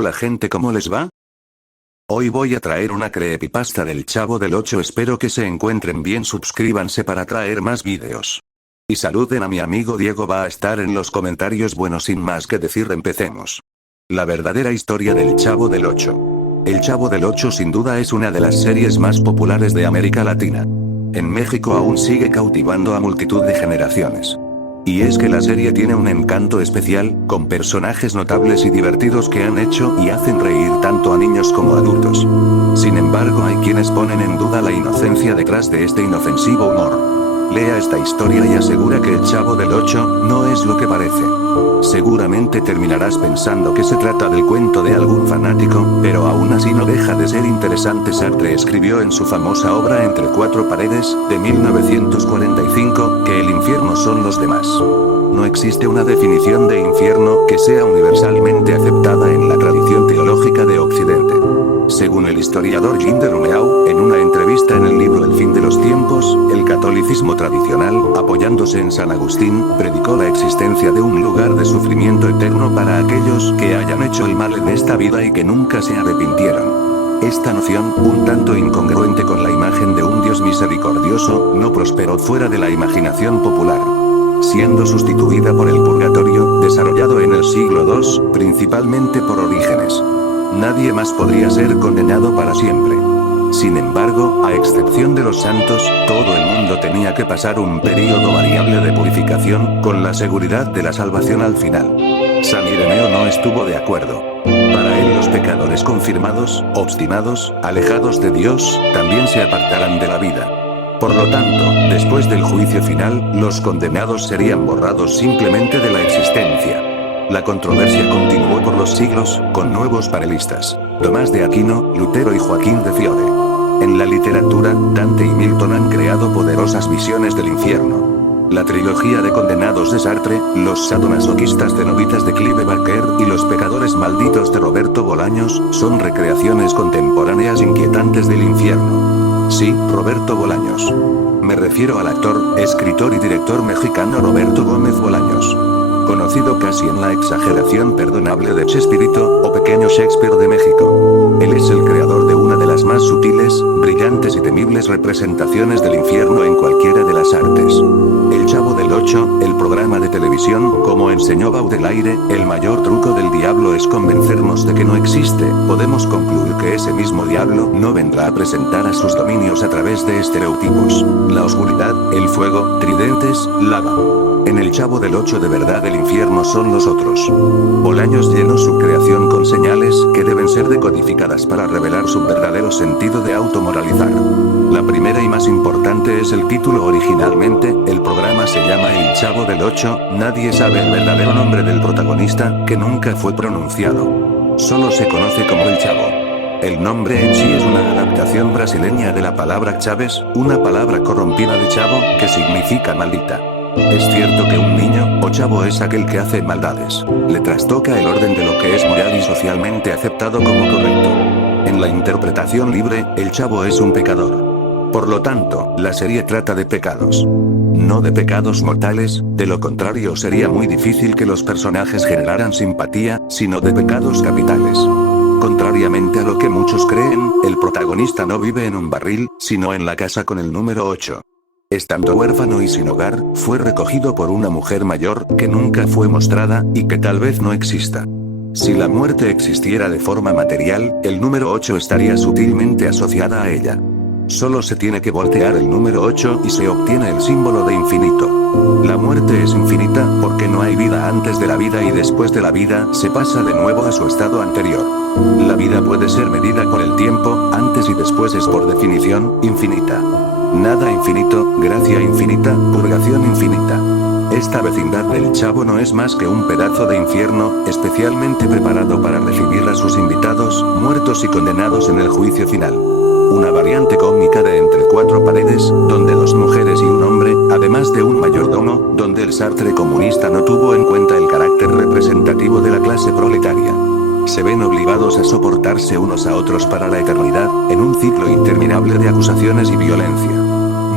Hola gente, ¿cómo les va? Hoy voy a traer una creepypasta del Chavo del 8, espero que se encuentren bien, suscríbanse para traer más vídeos. Y saluden a mi amigo Diego, va a estar en los comentarios. Bueno, sin más que decir, empecemos. La verdadera historia del Chavo del 8. El Chavo del 8 sin duda es una de las series más populares de América Latina. En México aún sigue cautivando a multitud de generaciones. Y es que la serie tiene un encanto especial, con personajes notables y divertidos que han hecho y hacen reír tanto a niños como a adultos. Sin embargo, hay quienes ponen en duda la inocencia detrás de este inofensivo humor. Lea esta historia y asegura que el Chavo del 8 no es lo que parece. Seguramente terminarás pensando que se trata del cuento de algún fanático, pero aún así no deja de ser interesante. Sartre escribió en su famosa obra Entre cuatro paredes, de 1945, que el infierno son los demás. No existe una definición de infierno que sea universalmente aceptada en la tradición teológica de Occidente. Según el historiador Jean de Lumeau, en una entrevista en el libro El fin de los tiempos, el catolicismo tradicional, apoyándose en San Agustín, predicó la existencia de un lugar de sufrimiento eterno para aquellos que hayan hecho el mal en esta vida y que nunca se arrepintieron. Esta noción, un tanto incongruente con la imagen de un Dios misericordioso, no prosperó fuera de la imaginación popular, siendo sustituida por el purgatorio, desarrollado en el siglo II, principalmente por Orígenes. Nadie más podría ser condenado para siempre. Sin embargo, a excepción de los santos, todo el mundo tenía que pasar un período variable de purificación, con la seguridad de la salvación al final. San Ireneo no estuvo de acuerdo. Para él los pecadores confirmados, obstinados, alejados de Dios, también se apartarán de la vida. Por lo tanto, después del juicio final, los condenados serían borrados simplemente de la existencia. La controversia continuó por los siglos, con nuevos panelistas: Tomás de Aquino, Lutero y Joaquín de Fiore. En la literatura, Dante y Milton han creado poderosas visiones del infierno. La trilogía de condenados de Sartre, Los sadomasoquistas de Novitas de Clive Barker y Los pecadores malditos de Roberto Bolaños, son recreaciones contemporáneas inquietantes del infierno. Sí, Roberto Bolaños. Me refiero al actor, escritor y director mexicano Roberto Gómez Bolaños, conocido casi en la exageración perdonable de Chespirito, o Pequeño Shakespeare de México. Él es el creador de una de las más sutiles, brillantes y temibles representaciones del infierno en cualquiera de las artes. El Chavo del 8, el programa de televisión, como enseñó Baudelaire, el mayor truco del diablo es convencernos de que no existe. Podemos concluir que ese mismo diablo no vendrá a presentar a sus dominios a través de estereotipos: la oscuridad, el fuego, tridentes, lava. En el Chavo del 8 de verdad el infierno son los otros. Bolaños llenó su creación con señales que deben ser decodificadas para revelar su verdadero sentido de automoralizar. La primera y más importante es el título. Originalmente, el programa se llama El Chavo del 8, nadie sabe el verdadero nombre del protagonista, que nunca fue pronunciado. Solo se conoce como El Chavo. El nombre en sí es una adaptación brasileña de la palabra chaves, una palabra corrompida de chavo, que significa maldita. Es cierto que un niño, o chavo, es aquel que hace maldades. Le trastoca el orden de lo que es moral y socialmente aceptado como correcto. En la interpretación libre, el chavo es un pecador. Por lo tanto, la serie trata de pecados. No de pecados mortales, de lo contrario sería muy difícil que los personajes generaran simpatía, sino de pecados capitales. Contrariamente a lo que muchos creen, el protagonista no vive en un barril, sino en la casa con el número 8. Estando huérfano y sin hogar, fue recogido por una mujer mayor, que nunca fue mostrada, y que tal vez no exista. Si la muerte existiera de forma material, el número 8 estaría sutilmente asociada a ella. Solo se tiene que voltear el número 8 y se obtiene el símbolo de infinito. La muerte es infinita, porque no hay vida antes de la vida y después de la vida se pasa de nuevo a su estado anterior. La vida puede ser medida por el tiempo, antes y después es por definición, infinita. Nada infinito, gracia infinita, purgación infinita. Esta vecindad del Chavo no es más que un pedazo de infierno, especialmente preparado para recibir a sus invitados, muertos y condenados en el juicio final. Una variante cómica de Entre cuatro paredes, donde 2 mujeres y un hombre, además de un mayordomo, donde el Sartre comunista no tuvo en cuenta el carácter representativo de la clase proletaria. Se ven obligados a soportarse unos a otros para la eternidad, en un ciclo interminable de acusaciones y violencia.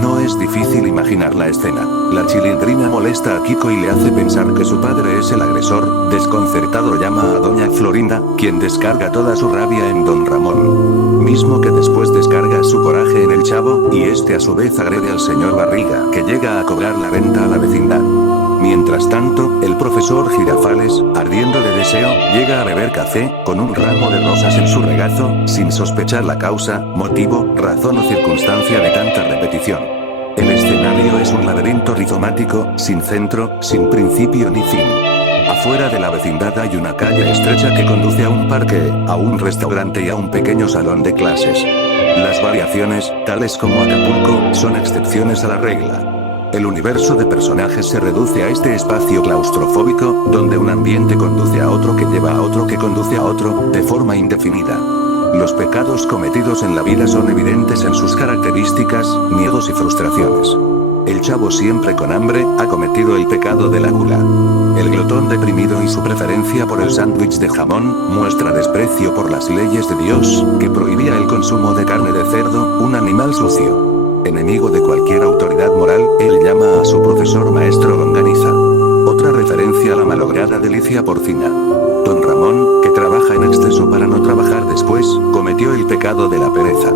No es difícil imaginar la escena. La Chilindrina molesta a Kiko y le hace pensar que su padre es el agresor. Desconcertado llama a doña Florinda, quien descarga toda su rabia en don Ramón. Mismo que después descarga su coraje en el Chavo, y este a su vez agrede al señor Barriga, que llega a cobrar la renta a la vecindad. Mientras tanto, el profesor Girafales, ardiendo de deseo, llega a beber café, con un ramo de rosas en su regazo, sin sospechar la causa, motivo, razón o circunstancia de tanta repetición. El escenario es un laberinto rizomático, sin centro, sin principio ni fin. Afuera de la vecindad hay una calle estrecha que conduce a un parque, a un restaurante y a un pequeño salón de clases. Las variaciones, tales como Acapulco, son excepciones a la regla. El universo de personajes se reduce a este espacio claustrofóbico, donde un ambiente conduce a otro que lleva a otro que conduce a otro, de forma indefinida. Los pecados cometidos en la vida son evidentes en sus características, miedos y frustraciones. El Chavo, siempre con hambre, ha cometido el pecado de la gula. El glotón deprimido y su preferencia por el sándwich de jamón, muestra desprecio por las leyes de Dios, que prohibía el consumo de carne de cerdo, un animal sucio. Enemigo de cualquier autoridad moral, él llama a su profesor maestro longaniza. Otra referencia a la malograda delicia porcina. Don Ramón, que trabaja en exceso para no trabajar después, cometió el pecado de la pereza.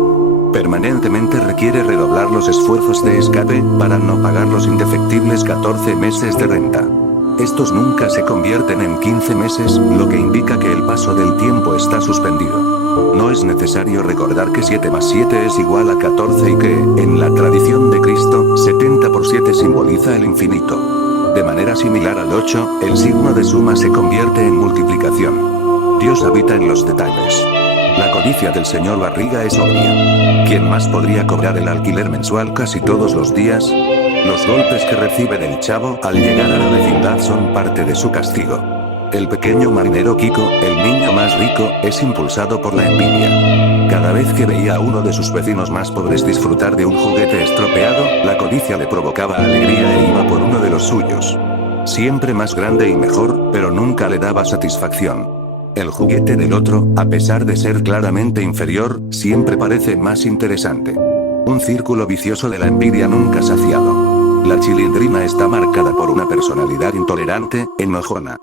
Permanentemente requiere redoblar los esfuerzos de escape, para no pagar los indefectibles 14 meses de renta. Estos nunca se convierten en 15 meses, lo que indica que el paso del tiempo está suspendido. No es necesario recordar que 7 más 7 es igual a 14 y que, en la tradición de Cristo, 70 por 7 simboliza el infinito. De manera similar al 8, el signo de suma se convierte en multiplicación. Dios habita en los detalles. La codicia del señor Barriga es obvia. ¿Quién más podría cobrar el alquiler mensual casi todos los días? Los golpes que recibe del Chavo al llegar a la vecindad son parte de su castigo. El pequeño marinero Kiko, el niño más rico, es impulsado por la envidia. Cada vez que veía a uno de sus vecinos más pobres disfrutar de un juguete estropeado, la codicia le provocaba alegría e iba por uno de los suyos. Siempre más grande y mejor, pero nunca le daba satisfacción. El juguete del otro, a pesar de ser claramente inferior, siempre parece más interesante. Un círculo vicioso de la envidia nunca saciado. La Chilindrina está marcada por una personalidad intolerante, enojona.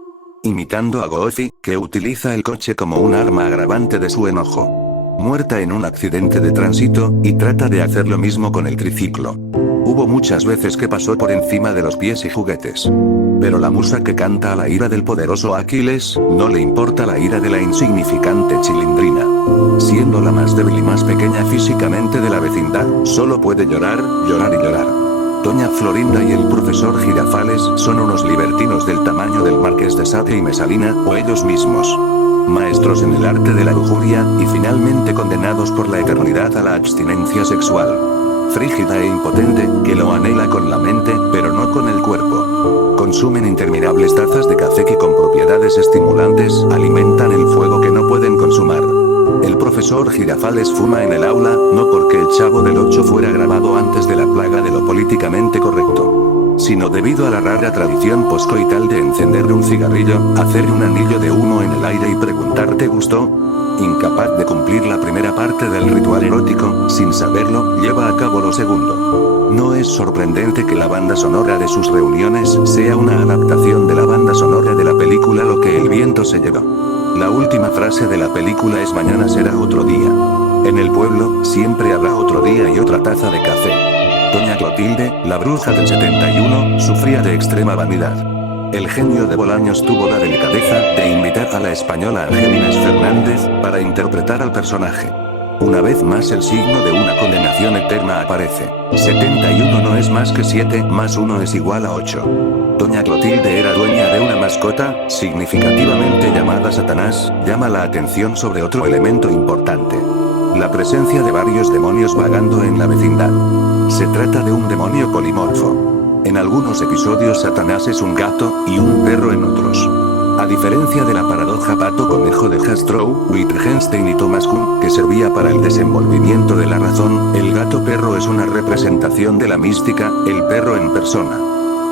Imitando a Goofy, que utiliza el coche como un arma agravante de su enojo. Muerta en un accidente de tránsito, y trata de hacer lo mismo con el triciclo. Hubo muchas veces que pasó por encima de los pies y juguetes. Pero la musa que canta a la ira del poderoso Aquiles, no le importa la ira de la insignificante Chilindrina. Siendo la más débil y más pequeña físicamente de la vecindad, solo puede llorar, llorar y llorar. Doña Florinda y el profesor Girafales son unos libertinos del tamaño del Marqués de Sade y Mesalina, o ellos mismos. Maestros en el arte de la lujuria, y finalmente condenados por la eternidad a la abstinencia sexual. Frígida e impotente, que lo anhela con la mente, pero no con el cuerpo. Consumen interminables tazas de café que con propiedades estimulantes, alimentan el fuego que no pueden consumar. El profesor Girafales fuma en el aula, no porque el Chavo del 8 fuera grabado antes de la plaga de lo políticamente correcto, sino debido a la rara tradición poscoital de encenderle un cigarrillo, hacerle un anillo de humo en el aire y preguntar ¿te gustó? Incapaz de cumplir la primera parte del ritual erótico, sin saberlo, lleva a cabo lo segundo. No es sorprendente que la banda sonora de sus reuniones sea una adaptación de la banda sonora de la película Lo que el viento se llevó. La última frase de la película es mañana será otro día. En el pueblo, siempre habrá otro día y otra taza de café. Doña Clotilde, la bruja del 71, sufría de extrema vanidad. El genio de Bolaños tuvo la delicadeza de invitar a la española Angelines Fernández para interpretar al personaje. Una vez más el signo de una condenación eterna aparece. 71 no es más que 7, más 1 es igual a 8. Doña Clotilde era dueña de una mascota, significativamente llamada Satanás, llama la atención sobre otro elemento importante. La presencia de varios demonios vagando en la vecindad. Se trata de un demonio polimorfo. En algunos episodios Satanás es un gato, y un perro en otros. A diferencia de la paradoja pato-conejo de Jastrow, Wittgenstein y Thomas Kuhn, que servía para el desenvolvimiento de la razón, el gato-perro es una representación de la mística, el perro en persona.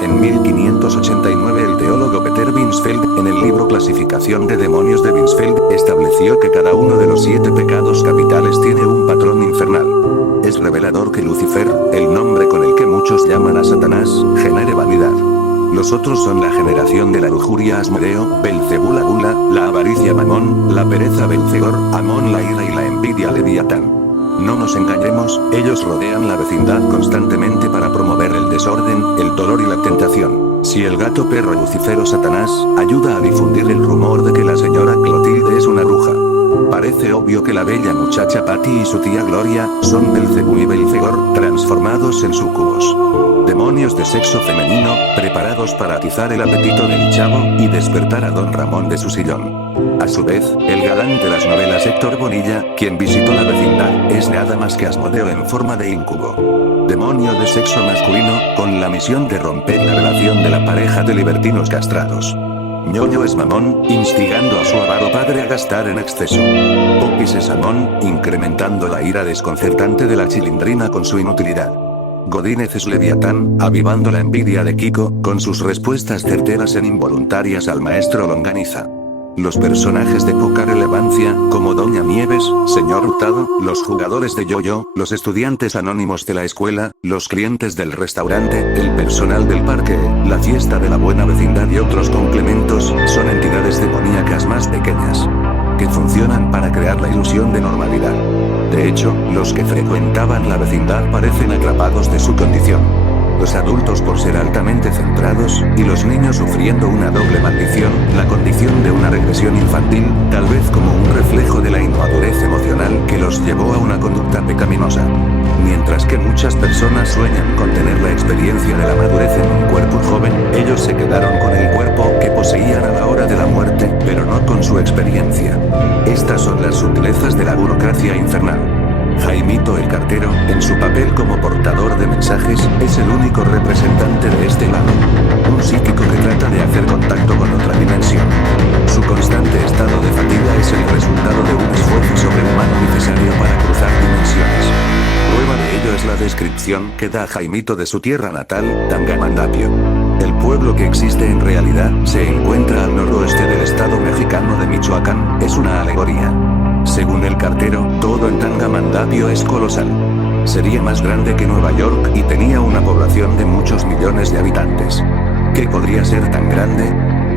En 1589 el teólogo Peter Binsfeld, en el libro Clasificación de demonios de Binsfeld, estableció que cada uno de los 7 pecados capitales tiene un patrón infernal. Es revelador que Lucifer, el nombre con el que muchos muchos llaman a Satanás, genere vanidad. Los otros son la generación de la lujuria Asmodeo, Belcebú la gula, la avaricia Mamón, la pereza Belcegor, Amón la ira y la envidia Leviatán. No nos engañemos, ellos rodean la vecindad constantemente para promover el desorden, el dolor y la tentación. Si el gato perro Lucifero Satanás ayuda a difundir el rumor de que la señora Clotilde es una bruja. Parece obvio que la bella muchacha Patty y su tía Gloria son Belcebú y Belcegor transformados en súcubos. Demonios de sexo femenino, preparados para atizar el apetito del chavo y despertar a don Ramón de su sillón. A su vez, el galán de las novelas Héctor Bonilla, quien visitó la vecindad, es nada más que Asmodeo en forma de incubo. Demonio de sexo masculino, con la misión de romper la relación de la pareja de libertinos castrados. Ñoño es Mamón, instigando a su avaro padre a gastar en exceso. Popis es Amón, incrementando la ira desconcertante de la chilindrina con su inutilidad. Godínez es Leviatán, avivando la envidia de Kiko, con sus respuestas certeras e involuntarias al maestro Longaniza. Los personajes de poca relevancia, como Doña Nieves, Señor Hurtado, los jugadores de yo-yo, los estudiantes anónimos de la escuela, los clientes del restaurante, el personal del parque, la fiesta de la buena vecindad y otros complementos, son entidades demoníacas más pequeñas, que funcionan para crear la ilusión de normalidad. De hecho, los que frecuentaban la vecindad parecen atrapados de su condición. Los adultos por ser altamente centrados, y los niños sufriendo una doble maldición, la condición de una regresión infantil, tal vez como un reflejo de la inmadurez emocional que los llevó a una conducta pecaminosa. Mientras que muchas personas sueñan con tener la experiencia de la madurez en un cuerpo joven, ellos se quedaron con el cuerpo que poseían a la hora de la muerte, pero no con su experiencia. Estas son las sutilezas de la burocracia infernal. Jaimito el cartero, en su papel como portador de mensajes, es el único representante de este lado. Un psíquico que trata de hacer contacto con otra dimensión. Su constante estado de fatiga es el resultado de un esfuerzo sobrehumano necesario para cruzar dimensiones. Prueba de ello es la descripción que da Jaimito de su tierra natal, Tangamandapio. El pueblo que existe en realidad, se encuentra al noroeste del estado mexicano de Michoacán, es una alegoría. Según el cartero, todo en Tangamandapio es colosal. Sería más grande que Nueva York y tenía una población de muchos millones de habitantes. ¿Qué podría ser tan grande?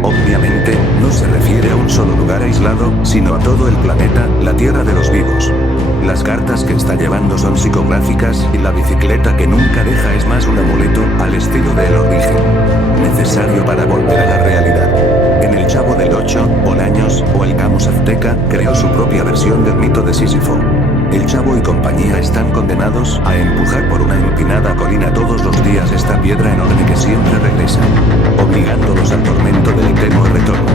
Obviamente, no se refiere a un solo lugar aislado, sino a todo el planeta, la tierra de los vivos. Las cartas que está llevando son psicográficas y la bicicleta que nunca deja es más un amuleto, al estilo del origen. Necesario para volver a la realidad. En El Chavo del Ocho, Bolaños, o el Camus azteca, creó su propia versión del mito de Sísifo. El Chavo y compañía están condenados a empujar por una empinada colina todos los días esta piedra enorme que siempre regresa, obligándolos al tormento del eterno retorno.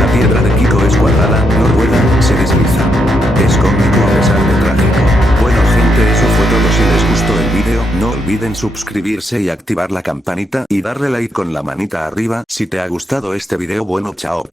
La piedra de Kiko es cuadrada, no rueda, se desliza. Es cómico a pesar de trágico. Bueno gente, eso fue todo. Si les gustó el vídeo, no olviden suscribirse y activar la campanita y darle like con la manita arriba si te ha gustado este video. Bueno, chao.